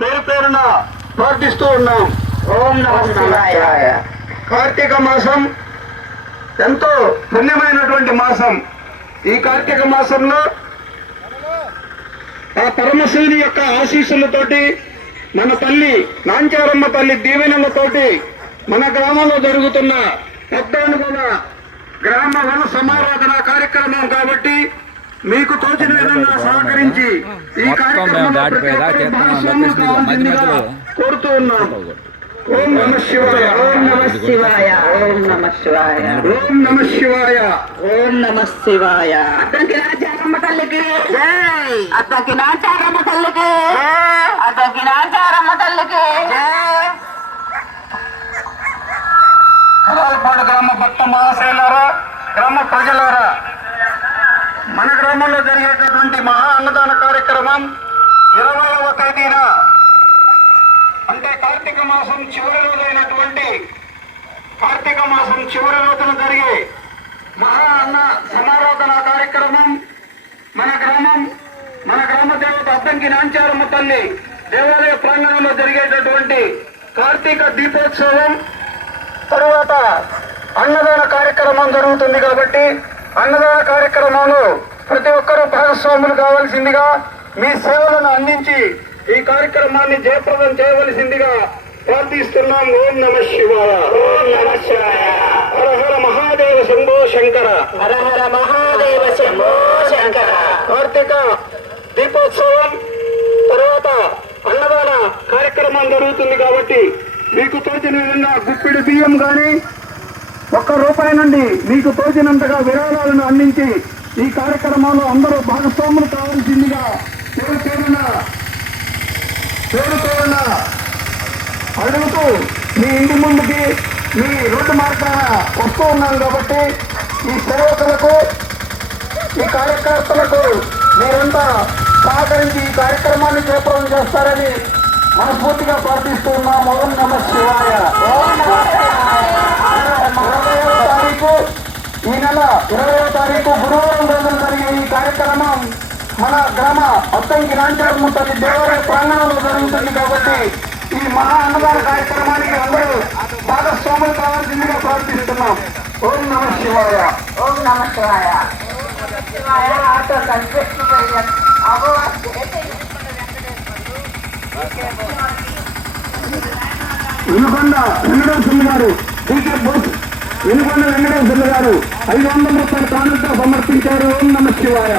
పేరు పేరున ప్రార్థిస్తూ ఉన్నాం. ఓం నమ కార్తీక మాసం ఎంతో పుణ్యమైనటువంటి మాసం. ఈ కార్తీక మాసంలో ఆ పరమశివుని యొక్క ఆశీస్సులతోటి మన తల్లి నాంచారమ్మ తల్లి దీవెనలతోటి మన గ్రామంలో జరుగుతున్న పెద్ద అనుకున్న గ్రామ వన మీకు తోచిన విధంగా సహకరించి ఈ మొత్తం మేము కార్యక్రమంలో దాటిపోయేదా ప్రతి ఒక్కరూ చేస్తున్నాం భాగస్వాములు లొకేషన్ ఇదిగో మధ్య కావాల్సిందిగా మధ్యలో కోరుతూ ఉన్నాం. ఓం నమ శివాయ ఓం నమ శివాయ ఓం నమ శివాయ. ఓం నమ శివాయ ఓం నమ శివాయ. అతనికి నాచారమ్మ తల్లికి. అతనికి నాచారమ్మ తల్లికి. అతనికి నాచారమ్మ తల్లికి. కలాలపాడు గ్రామ భక్త మహాశైలారా గ్రామ ప్రజలారా మన గ్రామంలో జరిగేటటువంటి మహా అన్నదాన కార్యక్రమం ఇరవైవ తేదీన. అంటే కార్తీక మాసం చివరి రోజైనటువంటి కార్తీక మాసం చివరి రోజున జరిగే మహా అన్న సమారాధన కార్యక్రమం మన గ్రామం మన గ్రామ దేవత అద్దంకి నాంచారమ్మ తల్లి దేవాలయ ప్రాంగణంలో జరిగేటటువంటి కార్తీక దీపోత్సవం. తరువాత అన్నదాన కార్యక్రమం జరుగుతుంది కాబట్టి అన్నదాన కార్యక్రమంలో ప్రతి ఒక్కరూ భాగస్వాములు కావాల్సిందిగా మీ సేవలను అందించి ఈ కార్యక్రమాన్ని జయప్రదం చేయవలసిందిగా ప్రార్థిస్తున్నాం. ఓం నమ శివాయ. ఓం నమ శివాయ. మహాదేవ శంభో శంకర. హర హర మహాదేవ శంభో శంకర. కార్తీక దీపోత్సవం తర్వాత అన్నదాన కార్యక్రమం జరుగుతుంది కాబట్టి మీకు తోచిన విధంగా గుప్పిడి బియ్యం కానీ ఒక్క రూపాయి నుండి మీకు తోచినంతగా విరాళాలను అందించి ఈ కార్యక్రమంలో అందరూ భాగస్వాములు కావాల్సిందిగా పేరు పేరున పేరు పేరున అడుగుతూ మీ ఇంటి ముందుకి మీ రోడ్డు మార్గాన వస్తూ ఉన్నాం కాబట్టి ఈ సేవకులకు ఈ కార్యకర్తలకు మీరంతా సహకరించి ఈ కార్యక్రమాన్ని చేపడం చేస్తారని మనస్ఫూర్తిగా ప్రార్థిస్తూ ఉన్నాం ఓం నమ శివాయ. ఈ నెల ఇరవై తారీఖు గురువారం రోజున జరిగే ఈ కార్యక్రమం మన గ్రామ అత్తంకి తల్లి దేవాలయ ప్రాంగణంలో జరుగుతుంది కాబట్టి ఈ మహా అన్నదాన కార్యక్రమానికి అందరూ భాగస్వాములు కావాల్సిందిగా ప్రార్థిస్తున్నాం. ఓం నమ శివాయ. ఓం నమ శివాయ. ఆటో కనిపిస్తుంది అగో వినుకొండ వెంకటేశ్వర ఐదు వందల రూపాయల కానుక సమర్పించారు ఓం నమ శివాయ